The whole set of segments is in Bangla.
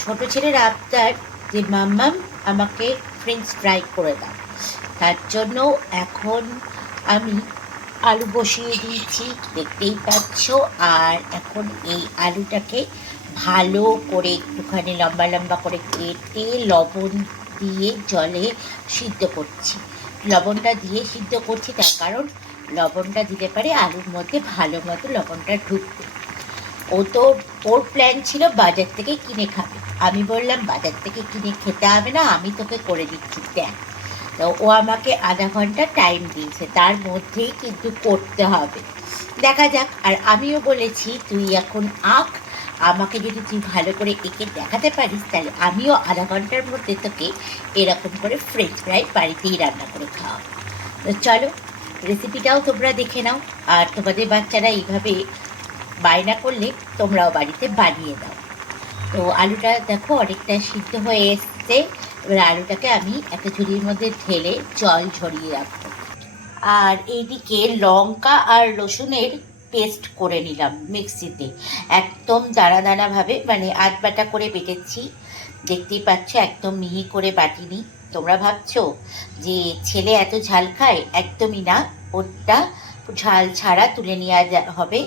ছোট ছেলের আবদার যে মাম্মাম আমাকে ফ্রেঞ্চ ফ্রাই করে দাও। তার জন্য এখন আমি আলু বসিয়ে দিয়েছি, দেখতেই পাচ্ছ। আর এখন এই আলুটাকে ভালো করে একটুখানি লম্বা লম্বা করে কেটে লবণ দিয়ে জলে সিদ্ধ করছি। লবণটা দিয়ে সিদ্ধ করছি তার কারণ লবণটা দিতে পারে আলুর মধ্যে ভালো মতো লবণটা ঢুকবে। ও তো ওর প্ল্যান ছিল বাজার থেকে কিনে খাবে। আমি বললাম, বাজার থেকে কিনে খেতে হবে না, আমি তোকে করে দিচ্ছি, দেখ। তো ও আমাকে আধা ঘণ্টা টাইম দিয়েছে, তার মধ্যেই কিন্তু করতে হবে। দেখা যাক, আর আমিও বলেছি, তুই এখন আঁক, আমাকে যদি তুই ভালো করে এঁকে দেখাতে পারিস, তাহলে আমিও আধা ঘণ্টার মধ্যে তোকে এরকম করে ফ্রেঞ্চ ফ্রাই বাড়িতেই রান্না করে খাওয়াবো। তো চলো রেসিপিটাও তোমরা দেখে নাও, আর তোমাদের বাচ্চারা এইভাবে বায়না করলে তোমরাও বাড়িতে বানিয়ে দাও। তো আলুটা দেখো অনেকটা সিদ্ধ হয়ে এসছে। এবার আলুটাকে আমি একটা ঝুড়ির মধ্যে ঢেলে জল ঝরিয়ে রাখব। আর এইদিকে লঙ্কা আর রসুনের পেস্ট করে নিলাম মিক্সিতে। একদম দানা দানাভাবে মানে আধ বাটা করে বেটেছি। দেখতেই পাচ্ছ একদম মিহি করে বাটিনি। তোমরা ভাবছ যে ছেলে এত ঝাল খায়? একদমই না। ওটা ঝাল ছাড়া তুলে নেওয়া হবে।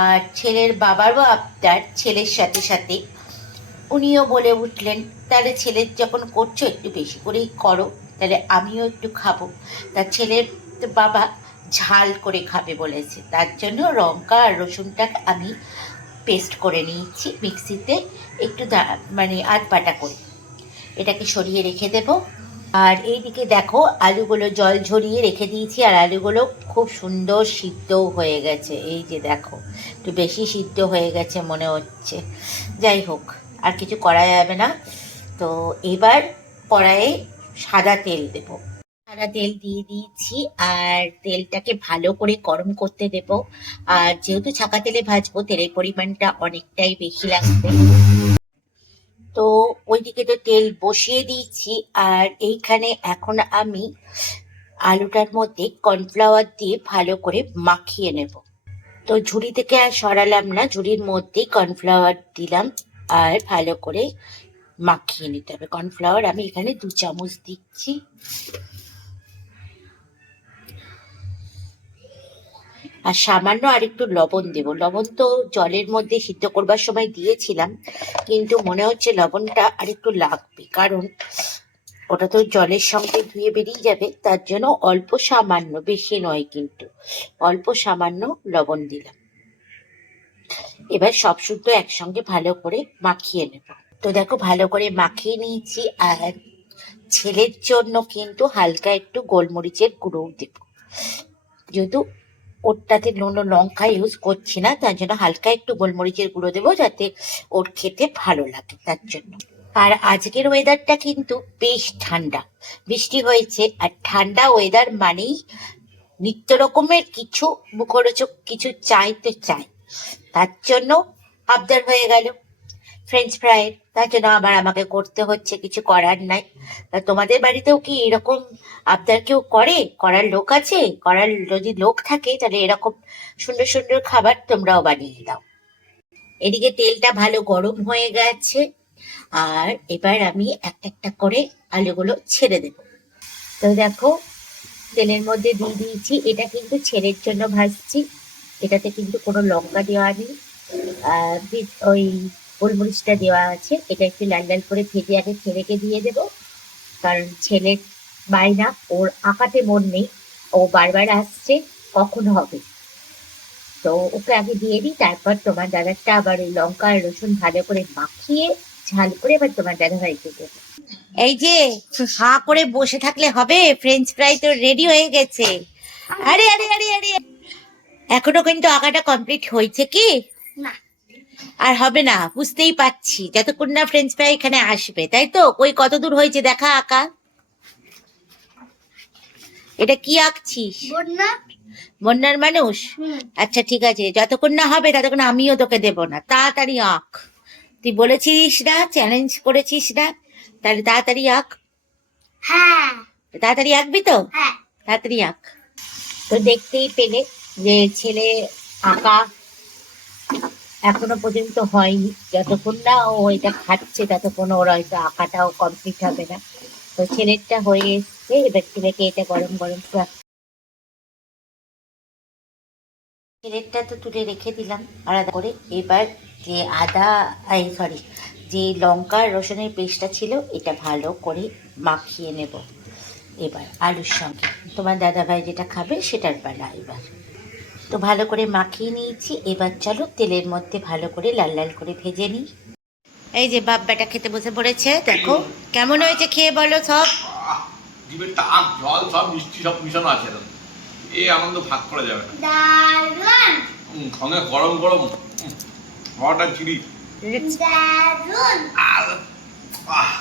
আর ছেলের বাবারও আবদার ছেলের সাথে সাথে। উনিও বলে উঠলেন, তাহলে ছেলের যখন করছ একটু বেশি করেই করো, তাহলে আমিও একটু খাব। তার ছেলের বাবা ঝাল করে খাবে বলেছে। তার জন্য লঙ্কা আর রসুনটাকে আমি পেস্ট করে নিয়েছি মিক্সিতে, একটু মানে আধ বাটা করে। এটাকে সরিয়ে রেখে দেব। আর এইদিকে দেখো, আলুগুলো জল ঝরিয়ে রেখে দিয়েছি, আর আলুগুলো খুব সুন্দর সিদ্ধও হয়ে গেছে। এই যে দেখো, একটু বেশি সিদ্ধ হয়ে গেছে মনে হচ্ছে। যাই হোক। আর কিছু করা যাবে না। তো এবার কড়াইয়ে সাদা তেল দেব। সাদা তেল দিয়ে দিয়েছি আর তেলটাকে ভালো করে গরম করতে দেব। আর যেহেতু ছাকা তেলে ভাজবো, তেলের পরিমাণটা অনেকটাই বেশি লাগবে। তো ওইদিকে তো তেল বসিয়ে দিয়েছি আর এইখানে এখন আমি আলুটার মধ্যে কর্নফ্লাওয়ার দিয়ে ভালো করে মাখিয়ে নেব। তো ঝুড়ি থেকে আর সরালাম না, ঝুড়ির মধ্যেই কর্নফ্লাওয়ার দিলাম। আর ভালো করে মাখিয়ে নিতে হবে। কর্নফ্লাওয়ার আমি এখানে দু চামচ দিচ্ছি। আর সামান্য আর একটু লবণ দেব। লবণ তো জলের মধ্যে সিদ্ধ করবার সময় দিয়েছিলাম, কিন্তু মনে হচ্ছে লবণটা আর একটু লাগবে, কারণ ওটা তো জলের সঙ্গে ধুয়ে বেরিয়ে যাবে, তার জন্য অল্প সামান্য, বেশি নয় কিন্তু অল্প সামান্য লবণ দিলাম। এবার সব শুদ্ধ একসঙ্গে ভালো করে মাখিয়ে নেব। তো দেখো ভালো করে মাখিয়ে নিয়েছি, আর ছেলের জন্য কিন্তু হালকা একটু গোলমরিচের গুঁড়ো দেব। যেহেতু ওরটাতে নুন লঙ্কা ইউজ করছি না, তার জন্য হালকা একটু গোলমরিচের গুঁড়ো দেবো যাতে ওর খেতে ভালো লাগে তার জন্য। আর আজকের ওয়েদারটা কিন্তু বেশ ঠান্ডা। বৃষ্টি হয়েছে, আর ঠান্ডা ওয়েদার মানেই নিত্য রকমের কিছু মুখরোচক কিছু চাই তো চাই। তার জন্য আবদার হয়ে গেল। ফ্রেঞ্চ ফ্রাই তার জন্য আবার আমাকে করতে হচ্ছে, কিছু করার নাই। তোমাদের বাড়িতেও কি এরকম আবদার কেউ করে? করার লোক আছে? করার যদি লোক থাকে, তাহলে এরকম সুন্দর সুন্দর খাবার তোমরাও বানিয়ে দাও। এদিকে তেলটা ভালো গরম হয়ে গেছে। আর এবার আমি একটা একটা করে আলুগুলো ছেড়ে দেব। তো দেখো, তেলের মধ্যে দিয়ে দিয়েছি। এটা কিন্তু ছেলের জন্য ভাজছি। এটাতে কিন্তু কোনো লঙ্কা দেওয়া নেই ওই গোলমরিচটা দেওয়া আছে, এটা একটু লাল লাল করে ভেজে আগে ছেলেকে দিয়ে দেব, কারণ ছেলের বায়না ওর আঁকাতে মন নেই, ও বারবার আসছে, কখন হবে? তো ওকে আগে দিয়ে দিই, তারপর তোমার দাদারটা আবার ওই লঙ্কা আর রসুন ভালো করে মাখিয়ে, ঝাল করে এবার তোমার দাদা ভাইকে দেবো। এই যে, হা করে বসে থাকলে হবে ফ্রেঞ্চ ফ্রাই তো রেডি হয়ে গেছে। আরে আরে আরে আরে। এখনও কিন্তু আঁকাটা কমপ্লিট হয়েছে কি? না। আর হবে না বুঝতেই পারছি। যতক্ষণ না ফ্রেঞ্চ ফ্রাই এখানে আসবে তাই তো? কই কত দূর হয়েছে দেখা আঁকা। এটা কি আঁকছিস? বন্যা। বন্যার মানুষ? আচ্ছা ঠিক আছে। যতক্ষণ না হবে ততক্ষণ আমিও তোকে দেব না। তাড়াতাড়ি আঁক। তুই বলেছিস না? চ্যালেঞ্জ করেছিস না? তাহলে তাড়াতাড়ি আঁক। হ্যাঁ। তাড়াতাড়ি আঁকবি তো? হ্যাঁ। তাড়াতাড়ি আঁক। তো দেখতেই পেলে। যে ছেলে আঁকা এখনও পর্যন্ত হয়নি। যতক্ষণ না ও এটা খাচ্ছে, ততক্ষণ ওর হয়তো আঁকাটাও কমপ্লিট হবে না। তো ছেলেরটা হয়ে এসছে, এবার ছেলেকে এটা গরম গরম ছেলেরটা তো তুলে রেখে দিলাম আলাদা করে। এবার যে আদা, এই সরি যে লঙ্কা, রসুনের পেস্টটা ছিল, এটা ভালো করে মাখিয়ে নেব। এবার আলুর সঙ্গে। তোমার দাদাভাই যেটা খাবে, সেটার বেলা এবার। তো ভালো করে মাখিয়ে নিয়েছি। এবার চলো তেলের মধ্যে ভালো করে লাল লাল করে ভেজে নিই। এই যে বাপ বেটা খেতে বসে পড়েছে দেখো কেমন হয়েছে খেয়ে বলো সব। জিভে টাক জল সব মিষ্টি সব মিশানো আছে এই আনন্দ ভাগ করা যাবে না। দারুণ। সঙ্গে গরম গরম। চিড়ি দারুণ। আর আহ।